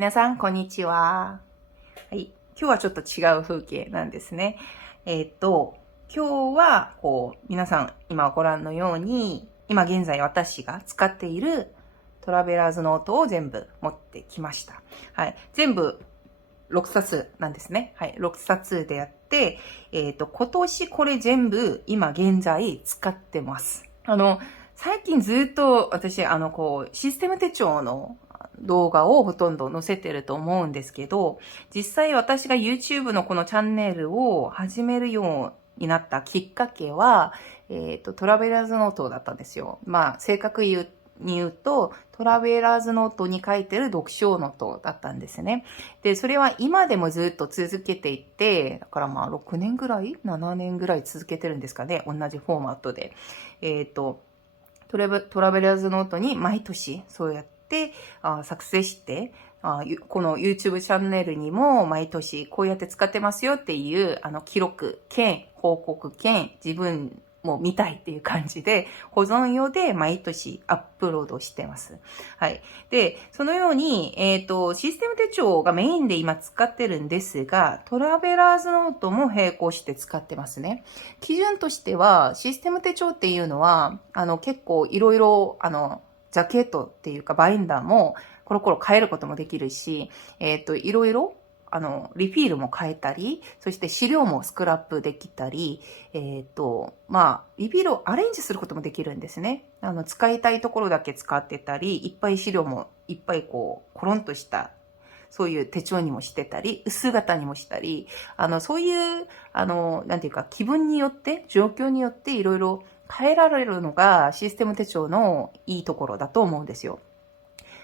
皆さん、こんにちは。はい。今日はちょっと違う風景なんですね。今日は、皆さん、今ご覧のように、今現在私が使っているトラベラーズノートを全部持ってきました。はい。全部6冊なんですね。はい。6冊でやって、今年これ全部今現在使ってます。最近ずっと私、システム手帳の動画をほとんど載せてると思うんですけど、実際私が YouTube のこのチャンネルを始めるようになったきっかけは、トラベラーズノートだったんですよ。まあ、正確に言うと、トラベラーズノートに書いてる読書ノートだったんですね。で、それは今でもずっと続けていて、だからまあ6年ぐらい ?7 年ぐらい続けてるんですかね。同じフォーマットで。トラベラーズノートに毎年そうやって作成してこの YouTube チャンネルにも毎年こうやって使ってますよっていう記録兼報告兼自分も見たいっていう感じで保存用で毎年アップロードしてます。はい。で、そのように、システム手帳がメインで今使ってるんですが、トラベラーズノートも並行して使ってますね。基準としては、システム手帳っていうのは、結構いろいろ、ジャケットっていうかバインダーもコロコロ変えることもできるし、いろいろリフィールも変えたり、そして資料もスクラップできたり、リフィールをアレンジすることもできるんですね。使いたいところだけ使ってたり、いっぱい資料もいっぱいコロンとしたそういう手帳にもしてたり、薄型にもしたり、そういう、なんていうか、気分によって、状況によっていろいろ変えられるのがシステム手帳のいいところだと思うんですよ。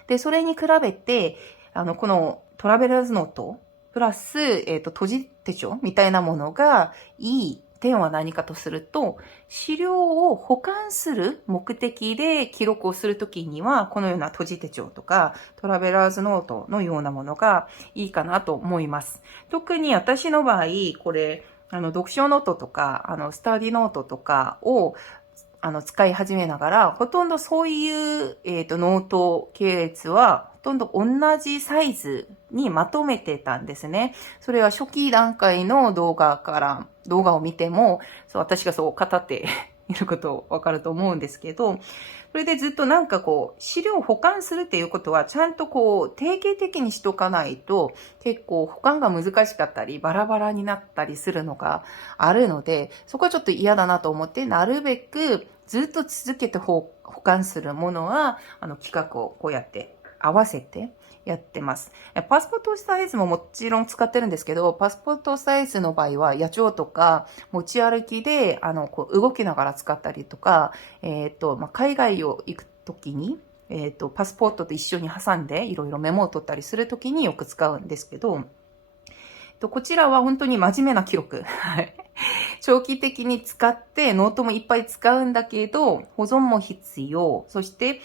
で、それに比べて、このトラベラーズノート、プラス、閉じ手帳みたいなものがいい点は何かとすると、資料を保管する目的で記録をするときには、このような閉じ手帳とか、トラベラーズノートのようなものがいいかなと思います。特に私の場合、これ、読書ノートとか、スタディノートとかを使い始めながら、ほとんどそういう、ノート系列は、ほとんど同じサイズにまとめてたんですね。それは初期段階の動画を見ても、私がそう語っていることわかると思うんですけど、それでずっと資料を保管するっていうことは、ちゃんと定型的にしとかないと、結構保管が難しかったり、バラバラになったりするのがあるので、そこはちょっと嫌だなと思って、なるべくずっと続けて保管するものは、企画をこうやって合わせて、やってます。パスポートサイズももちろん使ってるんですけど、パスポートサイズの場合は野鳥とか持ち歩きで、動きながら使ったりとか、海外を行くときに、パスポートと一緒に挟んでいろいろメモを取ったりするときによく使うんですけど、こちらは本当に真面目な記録。長期的に使ってノートもいっぱい使うんだけど、保存も必要。そして、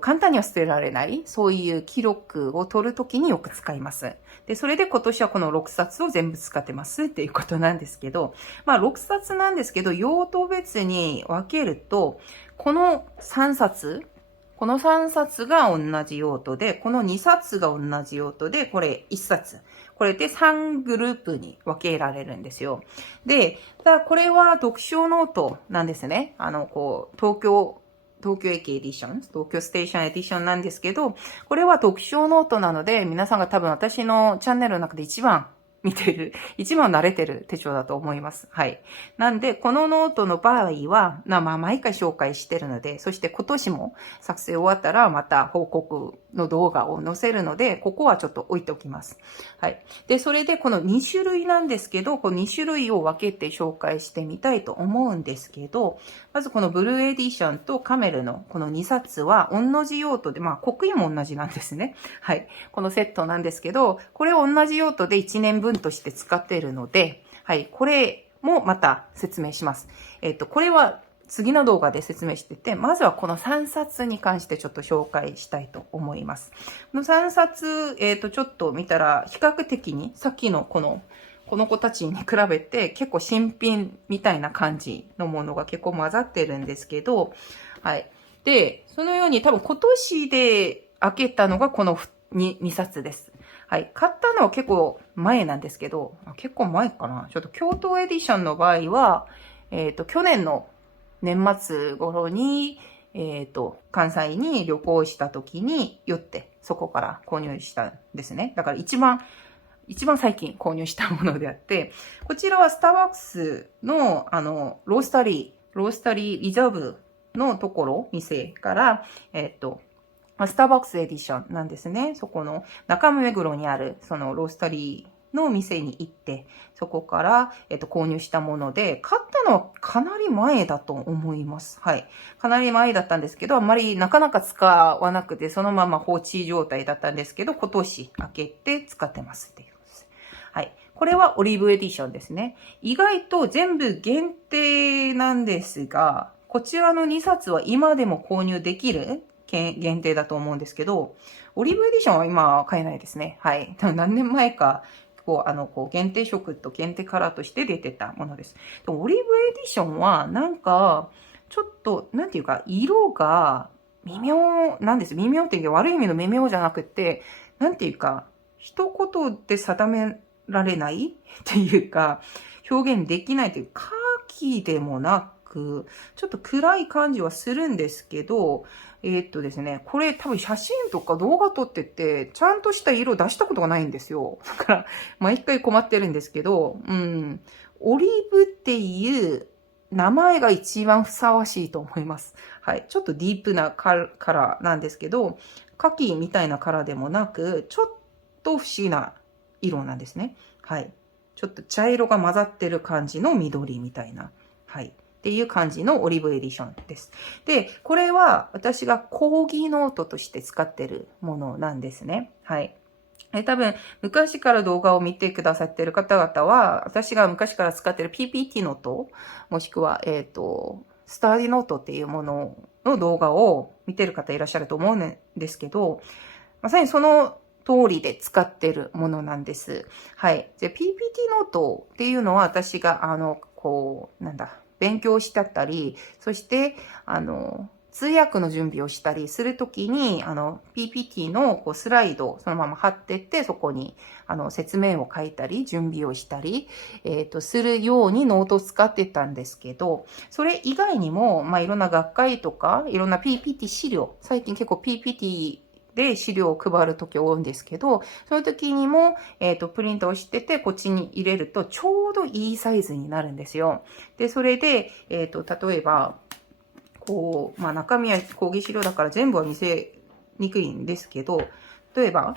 簡単には捨てられない、そういう記録を取るときによく使います。で、それで今年はこの6冊を全部使ってますっていうことなんですけど、6冊なんですけど、用途別に分けると、この3冊が同じ用途で、この2冊が同じ用途で、これ1冊。これで3グループに分けられるんですよ。で、これは読書ノートなんですね。東京駅エディション、東京ステーションエディションなんですけど、これは読書ノートなので、皆さんが多分私のチャンネルの中で一番慣れてる手帳だと思います。はい。なんで、このノートの場合は、毎回紹介してるので、そして今年も作成終わったらまた報告の動画を載せるので、ここはちょっと置いておきます。はい。で、それでこの2種類なんですけど、この2種類を分けて紹介してみたいと思うんですけど、まずこのブルーエディションとカメルのこの2冊は同じ用途で、刻印も同じなんですね。はい。このセットなんですけど、これを同じ用途で1年分として使っているので、はい。これもまた説明します。これは次の動画で説明してて、まずはこの3冊に関してちょっと紹介したいと思います。この3冊、ちょっと見たら、比較的にさっきのこの子たちに比べて結構新品みたいな感じのものが結構混ざってるんですけど、はい。で、そのように多分今年で開けたのがこの2冊です。はい。買ったのは結構前なんですけど、結構前かな。ちょっと京都エディションの場合は、去年の年末頃に、関西に旅行した時に寄って、そこから購入したんですね。だから一番最近購入したものであって、こちらはスターバックスの、ロースタリーリザーブのところ、店から、スターバックスエディションなんですね。そこの中目黒にある、そのロースタリーの店に行って、そこから、購入したもので、買ったのはかなり前だと思います。はい。かなり前だったんですけど、あんまりなかなか使わなくて、そのまま放置状態だったんですけど、今年開けて使ってますっていうことです。はい。これはオリーブエディションですね。意外と全部限定なんですが、こちらの2冊は今でも購入できる限定だと思うんですけど、オリーブエディションは今買えないですね。はい。何年前か、限定色と限定カラーとして出てたものです。でもオリーブエディションは、なんか、ちょっと、なんていうか、色が微妙なんです。微妙っていうか、悪い意味の微妙じゃなくて、なんていうか、一言で定められないっていうか、表現できないという、カーキでもなく、ちょっと暗い感じはするんですけど、ですね、これ多分写真とか動画撮ってて、ちゃんとした色出したことがないんですよ。だから、毎回困ってるんですけど、オリーブっていう名前が一番ふさわしいと思います。はい。ちょっとディープなカラーなんですけど、カキみたいなカラーでもなく、ちょっと不思議な色なんですね。はい。ちょっと茶色が混ざってる感じの緑みたいな。はい。っていう感じのオリーブエディションです。で、これは私が講義ノートとして使ってるものなんですね。はい。多分、昔から動画を見てくださってる方々は、私が昔から使ってる PPT ノート、もしくは、スタディノートっていうものの動画を見てる方いらっしゃると思うんですけど、まさにその通りで使ってるものなんです。はい。で、PPT ノートっていうのは私が、勉強したったり、そして、通訳の準備をしたりするときに、PPT のスライドをそのまま貼ってって、そこに、説明を書いたり、準備をしたり、するようにノートを使ってたんですけど、それ以外にも、いろんな学会とか、いろんな PPT 資料、最近結構 PPT で資料を配るとき多いんですけど、その時にも、プリントをしてて、こっちに入れるとちょうどいいサイズになるんですよ。で、それで、例えば、中身は講義資料だから全部は見せにくいんですけど、例えば、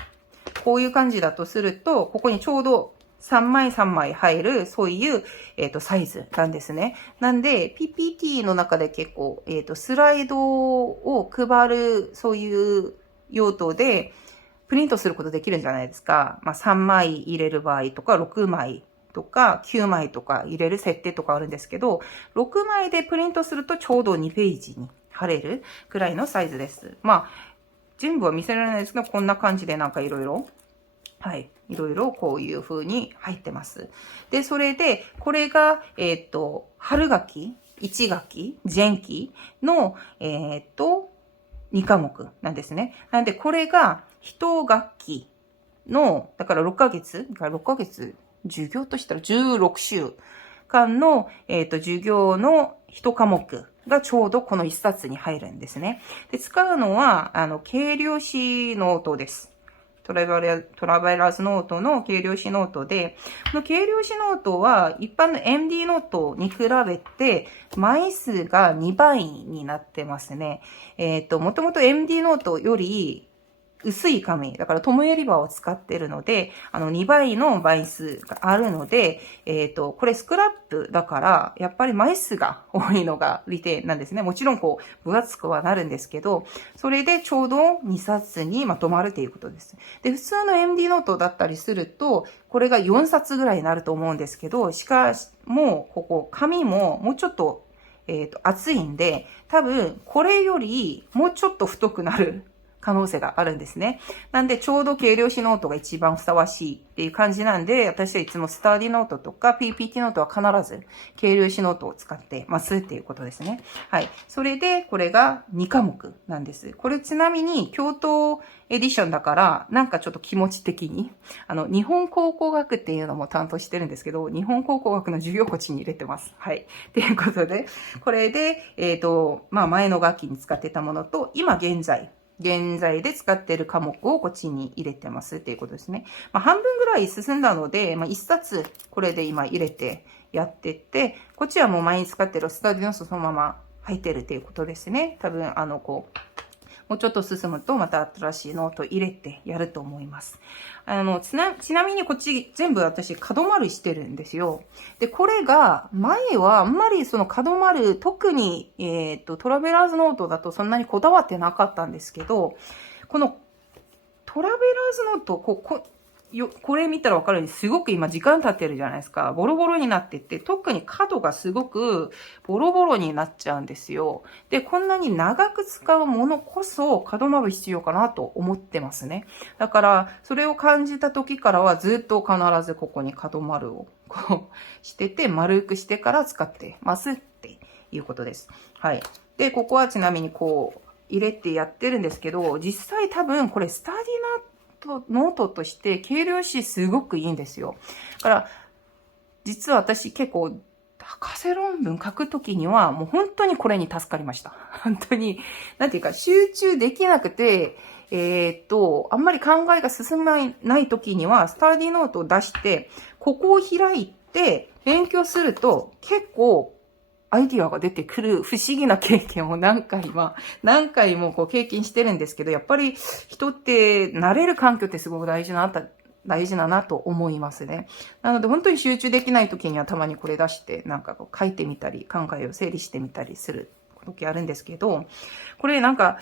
こういう感じだとすると、ここにちょうど3枚3枚入る、そういう、サイズなんですね。なんで、PPT の中で結構、スライドを配る、そういう用途で、プリントすることできるんじゃないですか。3枚入れる場合とか、6枚とか、9枚とか入れる設定とかあるんですけど、6枚でプリントするとちょうど2ページに貼れるくらいのサイズです。全部は見せられないですけど、こんな感じでなんかいろいろ、はい。いろいろこういう風に入ってます。で、それで、これが、春学期、1学期、前期の、2科目なんですね。なんで、これが1学期の、だから6ヶ月授業としたら16週間の、授業の1科目がちょうどこの1冊に入るんですね。で、使うのは、軽量紙ノートです。トラベラーズノートの軽量紙ノートで、この軽量紙ノートは一般の MD ノートに比べて枚数が2倍になってますね。もともと MD ノートより薄い紙、だからトムエリバーを使ってるので、2倍の倍数があるので、これスクラップだから、やっぱり枚数が多いのが利点なんですね。もちろん分厚くはなるんですけど、それでちょうど2冊にまとまるということです。で、普通の MD ノートだったりすると、これが4冊ぐらいになると思うんですけど、しかも、紙ももうちょっと、厚いんで、多分、これよりもうちょっと太くなる可能性があるんですね。なんで、ちょうど軽量紙ノートが一番ふさわしいっていう感じなんで、私はいつもスタディノートとか PPT ノートは必ず軽量紙ノートを使ってますっていうことですね。はい。それで、これが2科目なんです。これちなみに、京都エディションだから、なんかちょっと気持ち的に、日本考古学っていうのも担当してるんですけど、日本考古学の授業こっちに入れてます。はい。ということで、これで、前の学期に使ってたものと、今現在で使っている科目をこっちに入れてますっていうことですね。半分ぐらい進んだので、一冊これで今入れてやってって、こっちはもう前に使ってるスタディノートそのまま入ってるっていうことですね。多分、もうちょっと進むとまた新しいノート入れてやると思います。ちなみにこっち全部私角丸してるんですよ。で、これが前はあんまりその角丸、特に、トラベラーズノートだとそんなにこだわってなかったんですけど、このトラベラーズノート、これ見たらわかるようにすごく今時間経ってるじゃないですか。ボロボロになってって、特に角がすごくボロボロになっちゃうんですよ。で、こんなに長く使うものこそ角丸必要かなと思ってますね。だから、それを感じた時からはずっと必ずここに角丸をこうしてて、丸くしてから使ってますっていうことです。はい。で、ここはちなみにこう入れてやってるんですけど、実際多分これスタディノートとして軽量紙すごくいいんですよ。だから、実は私結構、博士論文書くときにはもう本当にこれに助かりました。本当に、なんていうか集中できなくて、あんまり考えが進まないときには、スタディノートを出して、ここを開いて勉強すると結構アイディアが出てくる不思議な経験を何回もこう経験してるんですけど、やっぱり人って慣れる環境ってすごく大事だなと思いますね。なので本当に集中できない時にはたまにこれ出してなんかこう書いてみたり、考えを整理してみたりする時あるんですけど、これなんか、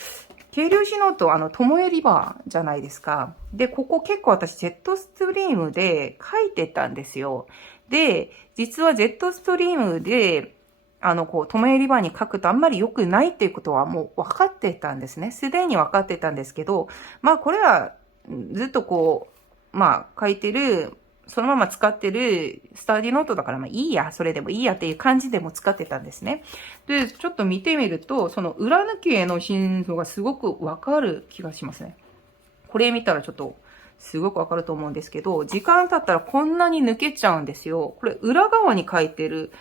軽量紙ノート、トモエリバーじゃないですか。で、ここ結構私ジェットストリームで書いてたんですよ。で、実はジェットストリームで、トモエリバーに書くとあんまり良くないっていうことはもう分かってたんですね。すでに分かってたんですけど、これはずっと書いてる、そのまま使ってるスタディノートだからいいや、それでもいいやっていう感じでも使ってたんですね。で、ちょっと見てみると、その裏抜きへの真相がすごくわかる気がしますね。これ見たらちょっとすごくわかると思うんですけど、時間経ったらこんなに抜けちゃうんですよ。これ裏側に書いてる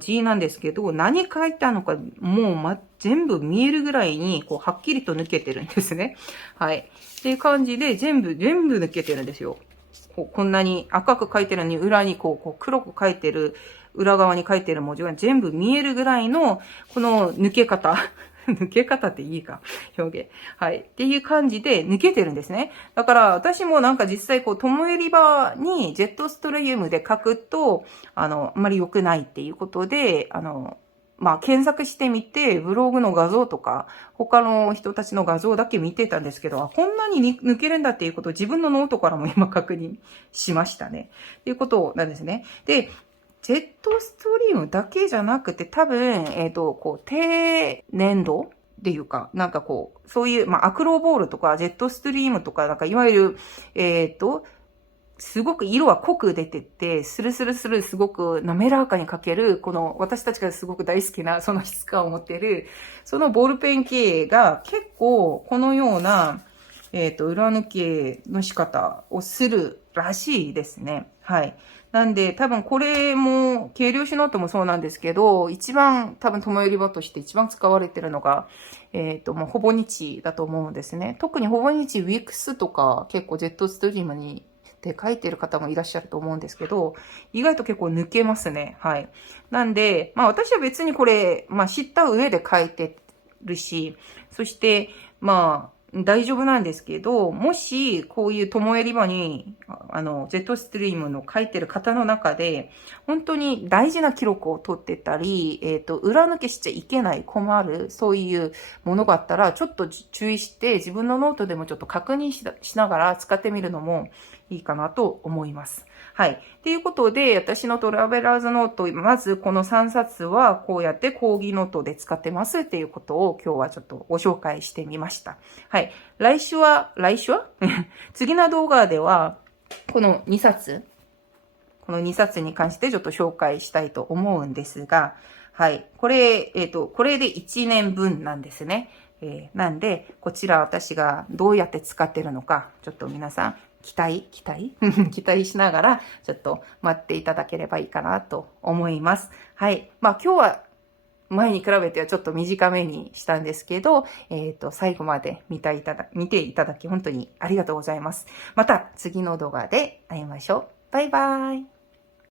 字なんですけど、何書いてあるのかもう全部見えるぐらいにはっきりと抜けてるんですね。はい。っていう感じで全部抜けてるんですよ。こんなに赤く書いてるのに裏に黒く書いてる、裏側に書いてる文字が全部見えるぐらいの、この抜け方。抜け方っていいか表現。はい。っていう感じで抜けてるんですね。だから私もなんか実際トモエリバーにジェットストリームで書くと、あんまり良くないっていうことで、検索してみて、ブログの画像とか、他の人たちの画像だけ見てたんですけど、こんなに抜けるんだっていうことを自分のノートからも今確認しましたね。っていうことなんですね。で、ジェットストリームだけじゃなくて、多分、低粘度っていうか、そういう、アクロボールとか、ジェットストリームとか、いわゆる、すごく色は濃く出てって、スルすごく滑らかに描ける、この私たちがすごく大好きなその質感を持っている、そのボールペン系が結構このような、裏抜けの仕方をするらしいですね。はい。なんで多分これも、軽量紙ノートもそうなんですけど、一番多分友より場として一番使われてるのが、もうほぼ日だと思うんですね。特にほぼ日ウィックスとか結構ジェットストリームにって書いてる方もいらっしゃると思うんですけど、意外と結構抜けますね。はい。なんで、私は別にこれ、知った上で書いてるし、そして、大丈夫なんですけど、もし、こういう友えり場に、ジェットストリームの書いてる方の中で、本当に大事な記録を取ってたり、裏抜けしちゃいけない、困る、そういうものがあったら、ちょっと注意して、自分のノートでもちょっと確認しながら使ってみるのもいいかなと思います。はい。ということで、私のトラベラーズノート、まずこの3冊はこうやって講義ノートで使ってますっていうことを今日はちょっとご紹介してみました。はい。来週は次の動画では、この2冊に関してちょっと紹介したいと思うんですが、はい。これで1年分なんですね。なんで、こちら私がどうやって使ってるのか、ちょっと皆さん、期待しながら、ちょっと待っていただければいいかなと思います。はい。まあ今日は前に比べてはちょっと短めにしたんですけど、最後まで見ていただき本当にありがとうございます。また次の動画で会いましょう。バイバイ。